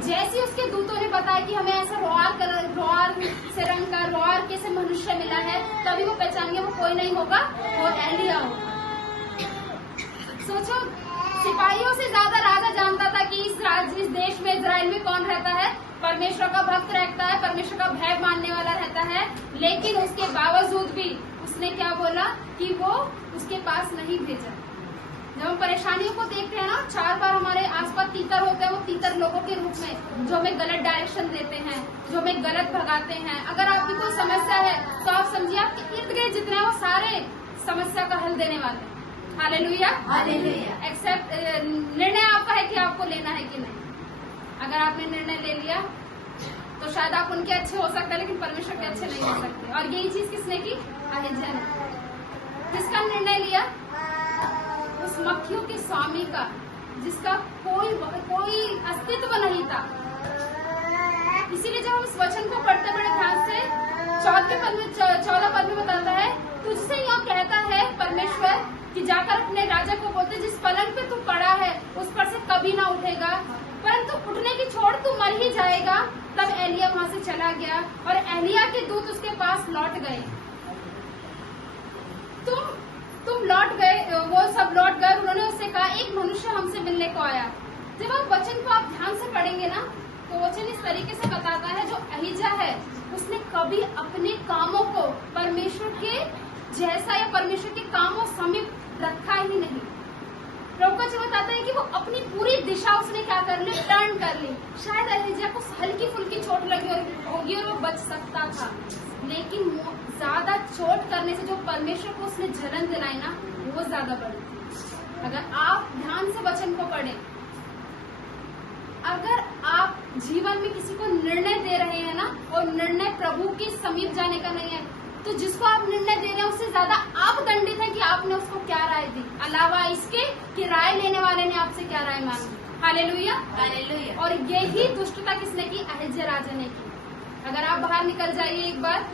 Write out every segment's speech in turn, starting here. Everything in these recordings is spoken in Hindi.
जैसे उसके दूतों ने बताया कि हमें ऐसा रोआर से रंग का रोआर के से मनुष्य मिला है, तभी वो पहचानेंगे वो कोई नहीं होगा, वो एलिया होगा। सोचो, सिपाहियों से ज्यादा राजा जानता था कि इस देश में इजराइल में कौन रहता है, परमेश्वर का भक्त रहता है, परमेश्वर का भय मानने वाला रहता है। लेकिन उसके बावजूद भी उसने क्या बोला कि वो उसके पास नहीं भेजा। जब हम परेशानियों को देखते हैं ना, 4 बार हमारे आसपास तीतर होते हैं, वो तीतर लोगों के रूप में जो हमें गलत डायरेक्शन देते हैं, जो हमें गलत भगाते हैं। अगर आपकी कोई समस्या है तो आप समझिए आपके इर्द गिर्द जितने हैं वो सारे समस्या का हल देने वाले हैं। Hallelujah, hallelujah. एक्सेप्ट निर्णय आपका है कि आपको लेना है कि नहीं। अगर आपने निर्णय ले लिया तो शायद आप उनके अच्छे हो सकते हैं, लेकिन परमेश्वर के अच्छे नहीं हो सकते। और यही चीज किसने की? अहिज्या ने। किसका निर्णय लिया? उस मक्खियों के स्वामी का, जिसका कोई अस्तित्व नहीं था। इसीलिए जब हम इस वचन को पढ़ते बड़े ध्यान से 14 पद में बताता है, तुझसे यह कहता है परमेश्वर कि जाकर अपने राजा को बोलते, जिस पलंग पे तू पड़ा है उस पर से कभी ना उठेगा, परंतु उठने की छोड़ तू मर ही जाएगा। तब एलिया वहां से चला गया और एलिया के दूत उसके पास लौट गए। तुम लौट गए, वो सब लौट गए। उन्होंने उससे कहा, एक मनुष्य हमसे मिलने को आया। जब आप वचन को आप ध्यान से पढ़ेंगे ना, तो वचन इस तरीके से बताता है, जो अहिज्या है उसने कभी अपने कामों को परमेश्वर के जैसा या परमेश्वर के कामों समीप रखा ही नहीं। प्रभु का वचन बताता है कि वो अपनी पूरी दिशा उसने क्या कर ली? टर्न कर ली। शायद अहिज्या को हल्की फुल्की चोट लगी होगी और वो बच सकता था, लेकिन ज्यादा चोट करने से जो परमेश्वर को उसने जलन दिलाई ना, वो ज्यादा बड़ी थी। अगर आप ध्यान से वचन को पढ़ें, अगर आप जीवन में किसी को निर्णय दे रहे हैं ना, और निर्णय प्रभु के समीप जाने का नहीं है, तो जिसको आप निर्णय दे रहे हैं उससे ज्यादा आप दंडित है कि आपने उसको क्या राय दी, अलावा इसके कि राय लेने वाले ने आपसे क्या राय मांगी। Hallelujah, hallelujah. और यही दुष्टता किसने की? अहिज्या राजा ने की। अगर आप बाहर निकल जाइए एक बार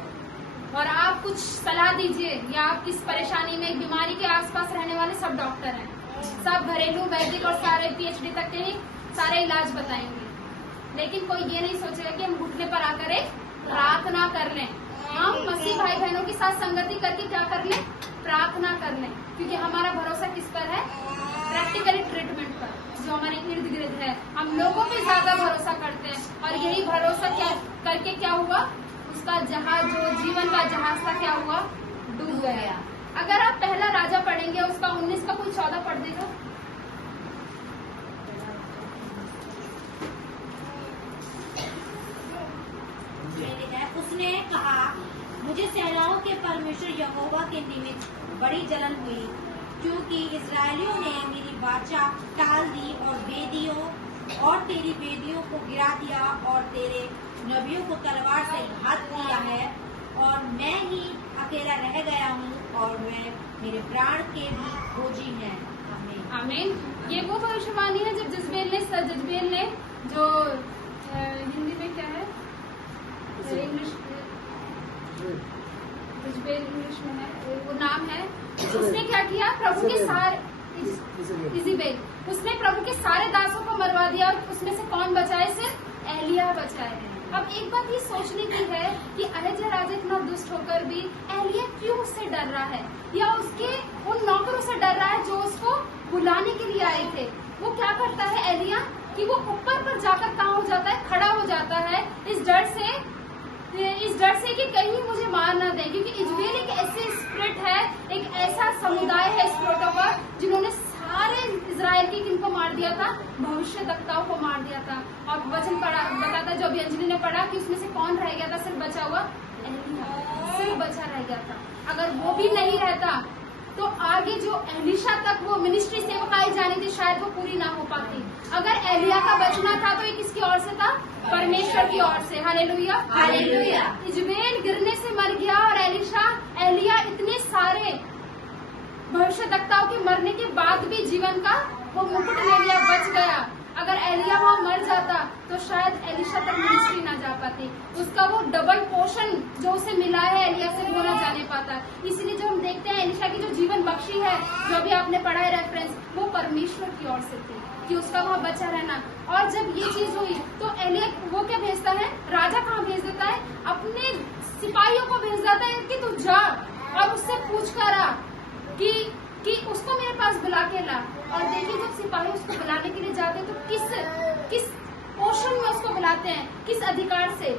और आप कुछ सलाह दीजिए, या आप किस परेशानी में, बीमारी के आसपास रहने वाले सब डॉक्टर हैं, सब घरेलू वैदिक और सारे PhD तक के ही सारे इलाज बताएंगे, लेकिन कोई ये नहीं सोचेगा कि हम घुटने पर आकर एक प्रार्थना कर लें, हम मसीह भाई बहनों के साथ संगति करके क्या कर लें? प्रार्थना कर लें। क्योंकि हमारा भरोसा किस पर है? प्रैक्टिकली ट्रीटमेंट पर, जो हमारे इर्द गिर्द है। हम लोगों पे ज्यादा भरोसा करते हैं, और यही भरोसा क्या करके क्या हुआ? उसका जहाज, जो जीवन का जहाज था, क्या हुआ? डूब गया। अगर आप पहला राजा पढ़ेंगे, उसका 19 का कोई 14 पढ़ देगा। उसने कहा, मुझे सेनाओं के परमेश्वर यहोवा के निमित्त बड़ी जलन हुई, क्योंकि इस्राएलियों ने मेरी वाचा टाल दी और तेरी वेदियों को गिरा दिया और तेरे नबियों को तलवार से घात किया है, और मैं ही अकेला रह गया हूँ, और मेरे प्राण के भी खोजी हैं। आमीन। ये वो भविष्यवाणी है जब जजबेल ने जो हिंदी में क्या है, इंग्लिश में है, वो नाम है। उसने क्या किया? प्रभु के सारे इज़ेबेल, उसने प्रभु के सारे दासों को मरवा दिया, और उसमें से कौन बचाए? सिर्फ एलिया बचाए। अब एक बात ये सोचने की है कि अहिज्या राजा इतना दुष्ट होकर भी एलिया क्यों उससे डर रहा है, या उसके उन नौकरों से डर रहा है जो उसको बुलाने के लिए आए थे। वो क्या करता है एलिया कि वो ऊपर पर जाकर कहाँ हो जाता है? खड़ा हो जाता है, इस डर से कि कहीं मुझे मार ना दे। क्योंकि इज़ेबेल एक ऐसे स्पिरिट है, एक ऐसा समुदाय है स्पिरिटों का, जिन्होंने सारे इजराइल की किनको मार दिया था? भविष्यद्वक्ताओं को मार दिया था। और वचन बताता, जो अभी अंजलि ने पढ़ा, कि उसमें से कौन रह गया था? सिर्फ बचा हुआ एलिया, सिर्फ बचा रह गया था। अगर वो भी नहीं रहता तो आगे जो एलीशा तक वो मिनिस्ट्री सेवकाई जानी थी, शायद वो पूरी ना हो पाती। अगर एलिया का बचना था तो ये किसकी ओर से था? परमेश्वर की ओर से। Hallelujah, hallelujah. इज़ेबेल गिरने से मर गया, और एलिया इतने सारे भविष्यद्वक्ताओं के मरने के बाद भी जीवन का वो मुकुट ले लिया, बच गया। अगर एलिया वहाँ मर जाता तो शायद एलीशा तक मिनिस्ट्री ना जा पाती। उसका वो डबल पोर्शन जो उसे मिला है एलिया से, वो ना जाने पाता। इसलिए जो हम देखते हैं एलीशा की जो जीवन बख्शी है, जो भी आपने पढ़ा है रेफरेंस, वो परमेश्वर की लौट सकती कि उसका वहाँ बचा रहना। और जब ये चीज हुई तो एलिया वो क्या भेजता है, राजा कहाँ भेज देता है, अपने सिपाहियों को भेज देता है कि तू जा और उससे पूछ कर आ कि उसको मेरे पास बुला के ला। और देखिए जब सिपाही उसको बुलाने के लिए जाते हैं तो किस पोषण में उसको बुलाते हैं, किस अधिकार से।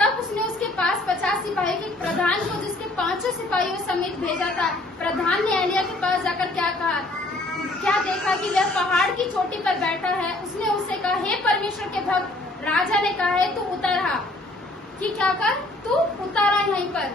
तब उसने उसके पास 50 सिपाही के प्रधान को, जिसके 5 सिपाहियों समेत भेजा था, प्रधान ने एलिया के पास जाकर क्या कहा, क्या देखा कि वह पहाड़ की चोटी पर बैठा है। उसने उससे कहा, हे परमेश्वर के भक्त, राजा ने कहा है तू उतर आ, कि क्या कर, तू उतर आ यहीं पर।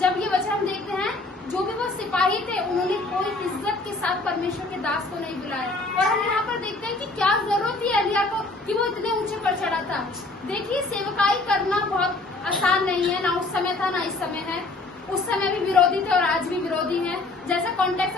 जब ये वचन हम देखते हैं, जो भी वो सिपाही थे उन्होंने कोई इज्जत के साथ परमेश्वर के दास को नहीं बुलाया। और हम यहाँ पर देखते हैं कि क्या जरूरत थी एलिया को कि वो इतने ऊंचे पर चढ़ा था। देखिए सेवकाई करना बहुत आसान नहीं है, ना उस समय था ना इस समय है। उस समय भी विरोधी थे और आज भी विरोधी हैं। जैसा कॉन्टेक्स्ट